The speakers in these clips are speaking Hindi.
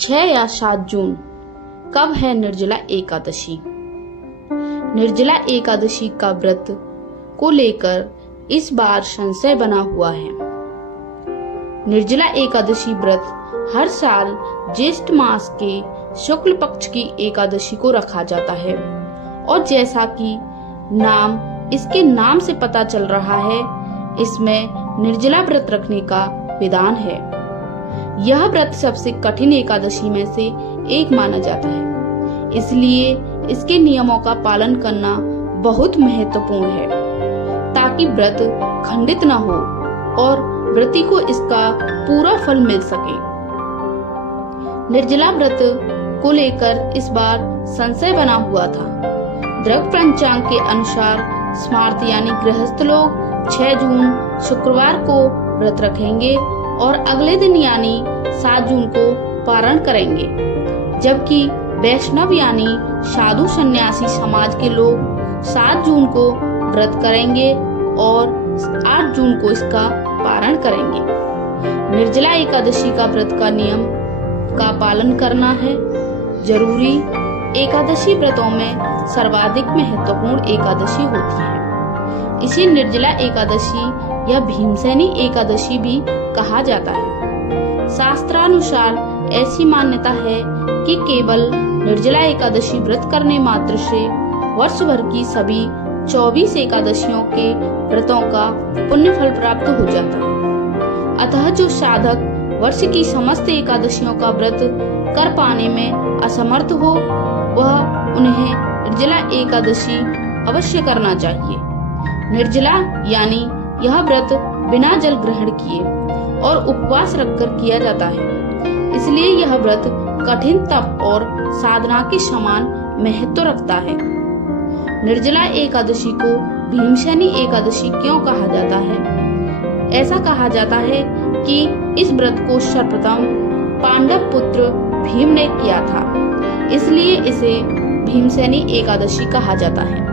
6 या 7 जून कब है निर्जला एकादशी। निर्जला एकादशी का व्रत को लेकर इस बार संशय बना हुआ है। निर्जला एकादशी व्रत हर साल ज्येष्ठ मास के शुक्ल पक्ष की एकादशी को रखा जाता है और जैसा कि इसके नाम से पता चल रहा है, इसमें निर्जला व्रत रखने का विधान है। यह व्रत सबसे कठिन एकादशी में से एक माना जाता है, इसलिए इसके नियमों का पालन करना बहुत महत्वपूर्ण है ताकि व्रत खंडित न हो और व्रती को इसका पूरा फल मिल सके। निर्जला व्रत को लेकर इस बार संशय बना हुआ था। द्रव्य पंचांग के अनुसार स्मार्त यानी गृहस्थ लोग 6 जून शुक्रवार को व्रत रखेंगे और अगले दिन यानी 7 जून को पारण करेंगे, जबकि वैष्णव यानी साधु सन्यासी समाज के लोग 7 जून को व्रत करेंगे और 8 जून को इसका पारण करेंगे। निर्जला एकादशी का व्रत का नियम का पालन करना है जरूरी। एकादशी व्रतों में सर्वाधिक महत्वपूर्ण एकादशी होती है। इसे निर्जला एकादशी या भीमसेनी एकादशी भी कहा जाता है। शास्त्रानुसार ऐसी मान्यता है कि केवल निर्जला एकादशी व्रत करने मात्र से वर्ष भर की सभी 24 एकादशियों के व्रतों का पुण्य फल प्राप्त हो जाता है। अतः जो साधक वर्ष की समस्त एकादशियों का व्रत कर पाने में असमर्थ हो, वह उन्हें निर्जला एकादशी अवश्य करना चाहिए। निर्जला यानी यह व्रत बिना जल ग्रहण किए और उपवास रखकर किया जाता है, इसलिए यह व्रत कठिन तप और साधना के समान महत्व रखता है। निर्जला एकादशी को भीमसेनी एकादशी क्यों कहा जाता है? ऐसा कहा जाता है कि इस व्रत को सर्वप्रथम पांडव पुत्र भीम ने किया था, इसलिए इसे भीमसेनी एकादशी कहा जाता है।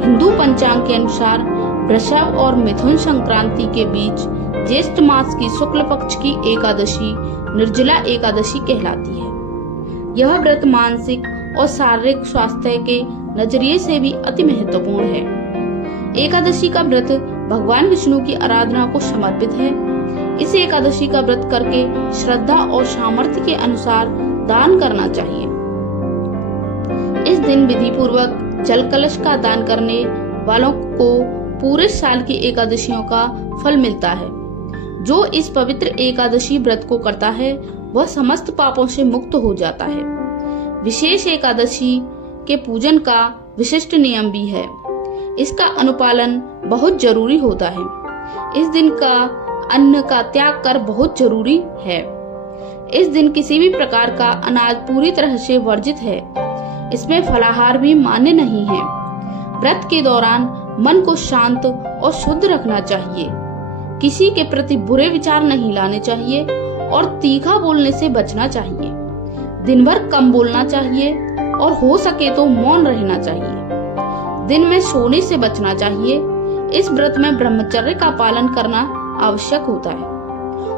हिंदू पंचांग के अनुसार वृषभ और मिथुन संक्रांति के बीच ज्येष्ठ मास की शुक्ल पक्ष की एकादशी निर्जला एकादशी कहलाती है। यह व्रत मानसिक और शारीरिक स्वास्थ्य के नजरिए से भी अति महत्वपूर्ण है। एकादशी का व्रत भगवान विष्णु की आराधना को समर्पित है। इस एकादशी का व्रत करके श्रद्धा और सामर्थ्य के अनुसार दान करना चाहिए। इस दिन विधि पूर्वक जल कलश का दान करने वालों को पूरे साल की एकादशियों का फल मिलता है। जो इस पवित्र एकादशी व्रत को करता है, वह समस्त पापों से मुक्त हो जाता है। विशेष एकादशी के पूजन का विशिष्ट नियम भी है। इसका अनुपालन बहुत जरूरी होता है। इस दिन का अन्न का त्याग कर बहुत जरूरी है। इस दिन किसी भी प्रकार का अनाज पूरी तरह से वर्जित है। इसमें फलाहार भी मान्य नहीं है। व्रत के दौरान मन को शांत और शुद्ध रखना चाहिए। किसी के प्रति बुरे विचार नहीं लाने चाहिए और तीखा बोलने से बचना चाहिए। दिन भर कम बोलना चाहिए और हो सके तो मौन रहना चाहिए। दिन में सोने से बचना चाहिए। इस व्रत में ब्रह्मचर्य का पालन करना आवश्यक होता है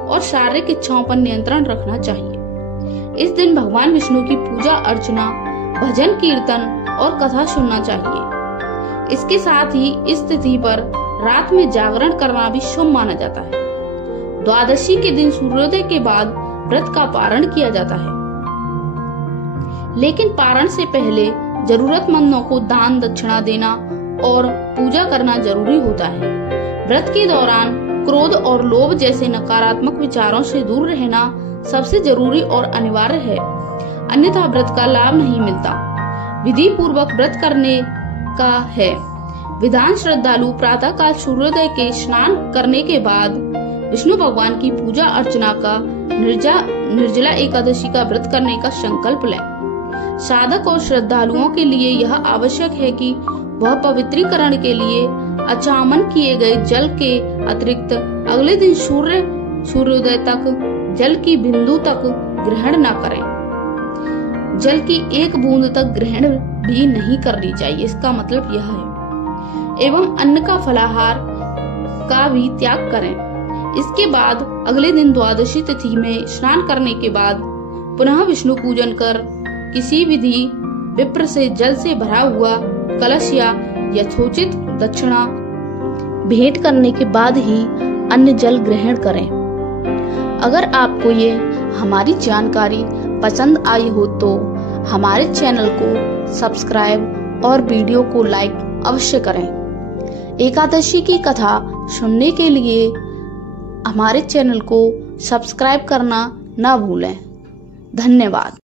और शारीरिक इच्छाओं पर नियंत्रण रखना चाहिए। इस दिन भगवान विष्णु की पूजा अर्चना, भजन कीर्तन और कथा सुनना चाहिए। इसके साथ ही इस तिथि पर रात में जागरण करना भी शुभ माना जाता है। द्वादशी के दिन सूर्योदय के बाद व्रत का पारण किया जाता है, लेकिन पारण से पहले जरूरतमंदों को दान दक्षिणा देना और पूजा करना जरूरी होता है। व्रत के दौरान क्रोध और लोभ जैसे नकारात्मक विचारों से दूर रहना सबसे जरूरी और अनिवार्य है, अन्यथा व्रत का लाभ नहीं मिलता। विधि पूर्वक व्रत करने का है विधान। श्रद्धालु प्रातः काल सूर्योदय के स्नान करने के बाद विष्णु भगवान की पूजा अर्चना का निर्जला एकादशी का व्रत करने का संकल्प लें। साधक और श्रद्धालुओं के लिए यह आवश्यक है कि वह पवित्रीकरण के लिए आचमन किए गए जल के अतिरिक्त अगले दिन सूर्योदय तक जल की बिंदु तक ग्रहण न करें। जल की एक बूंद तक ग्रहण भी नहीं करनी चाहिए, इसका मतलब यह है। एवं अन्न का फलाहार का भी त्याग करें। इसके बाद अगले दिन द्वादशी तिथि में स्नान करने के बाद पुनः विष्णु पूजन कर किसी विधि विप्र से जल से भरा हुआ कलश या यथोचित दक्षिणा भेंट करने के बाद ही अन्य जल ग्रहण करें। अगर आपको ये हमारी जानकारी पसंद आई हो तो हमारे चैनल को सब्सक्राइब और वीडियो को लाइक अवश्य करें। एकादशी की कथा सुनने के लिए हमारे चैनल को सब्सक्राइब करना ना भूलें। धन्यवाद।